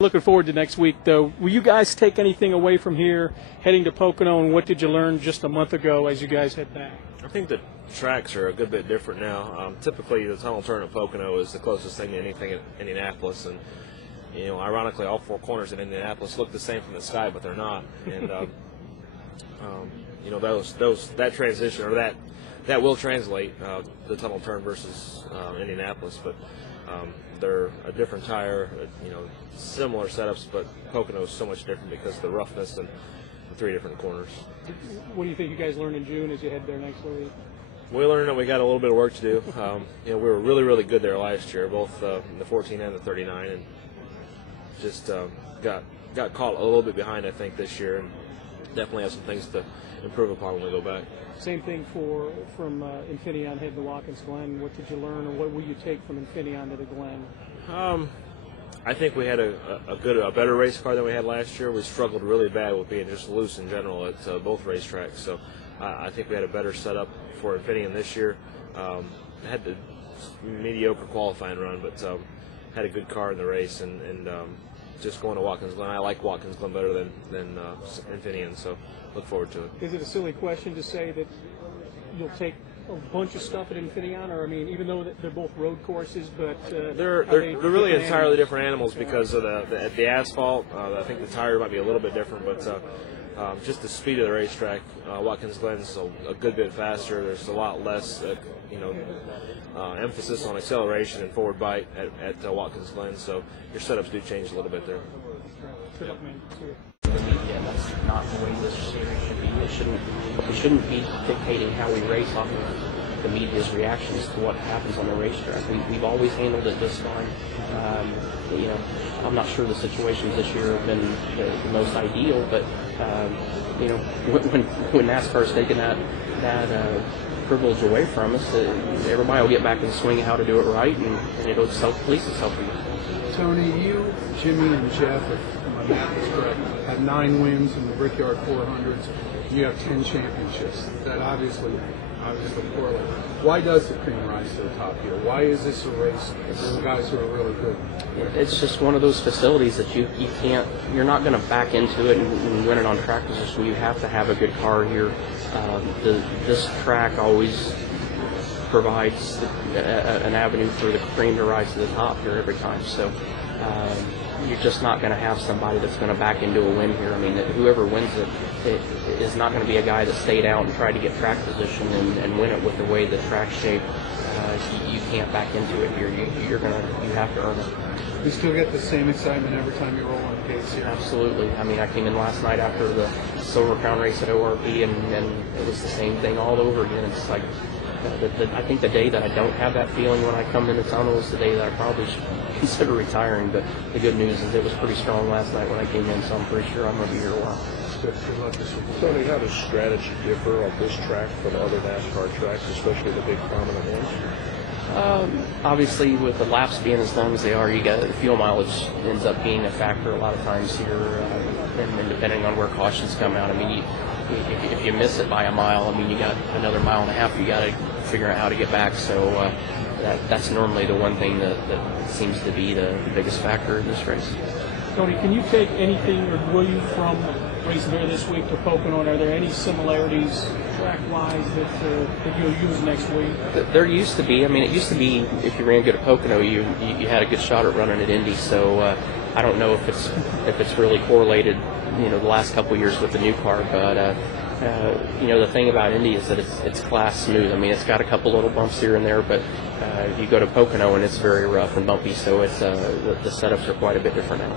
Looking forward to next week, though. Will you guys take anything away from here, heading to Pocono, and what did you learn just a month ago as you guys head back? I think the tracks are a good bit different now. Typically, the tunnel turn at Pocono is the closest thing to anything at Indianapolis, and ironically, all four corners in Indianapolis look the same from the sky, but they're not. And that transition or that will translate the tunnel turn versus Indianapolis, but they're a different tire, similar setups, but Pocono is so much different because of the roughness and the three different corners. What do you think you guys learn in June as you head there next week? We learned that we got a little bit of work to do. We were really, really good there last year, both in the 14 and the 39, and just got caught a little bit behind, I think, this year, and definitely have some things to improve upon when we go back. Same thing from Infineon heading to Watkins Glen. What did you learn, or what will you take from Infineon to the Glen? I think we had a better race car than we had last year. We struggled really bad with being just loose in general at both racetracks. So I think we had a better setup for Infineon this year. Had the mediocre qualifying run, but had a good car in the race, and just going to Watkins Glen. I like Watkins Glen better than Infineon, so look forward to it. Is it a silly question to say that you'll take a bunch of stuff at Infineon, or even though they're both road courses, but they're really entirely different animals because of the asphalt. I think the tire might be a little bit different, but just the speed of the racetrack, Watkins Glen's a good bit faster. There's a lot less, emphasis on acceleration and forward bite at Watkins Glen, so your setups do change a little bit there. Yeah, that's not the way this series should be. We shouldn't be dictating how we race off of the media's reactions to what happens on the racetrack. We've always handled it just fine. I'm not sure the situations this year have been the most ideal, but when NASCAR's taken that privilege away from us, everybody will get back in the swing of how to do it right, and it'll self-police itself. Tony, you, Jimmy, and Jeff, if my math is correct, have 9 wins in the Brickyard 400s. You have 10 championships. That obviously correlates. Why does the cream rise to the top here? Why is this a race for guys who are really good? It's just one of those facilities that you're not going to back into it and win it on track position. You have to have a good car here. This track always provides an avenue for the cream to rise to the top here every time. So you're just not going to have somebody that's going to back into a win here. Whoever wins it is not going to be a guy that stayed out and tried to get track position and win it with the way the track's shaped. You can't back into it here. You have to earn it. You still get the same excitement every time you roll on the gates here? Absolutely. I came in last night after the Silver Crown race at ORP, and it was the same thing all over again. It's like, I think the day that I don't have that feeling when I come in the tunnel is the day that I probably should consider retiring. But the good news is it was pretty strong last night when I came in, so I'm pretty sure I'm going to be here a while. Good luck this week. Tony, how does strategy differ on this track from other NASCAR tracks, especially the big prominent ones? Obviously, with the laps being as long as they are, the fuel mileage ends up being a factor a lot of times here, and depending on where cautions come out. If you miss it by a mile, you got another mile and a half you got to figure out how to get back. So that's normally the one thing that seems to be the biggest factor in this race. Tony, can you take anything, or will you, from racing here this week to Pocono? Are there any similarities track-wise that you'll use next week? There used to be. It used to be if you ran good at Pocono, you had a good shot at running at Indy. So I don't know if it's really correlated, the last couple of years with the new car. But the thing about Indy is that it's class smooth. It's got a couple little bumps here and there, but you go to Pocono and it's very rough and bumpy. So it's the setups are quite a bit different now.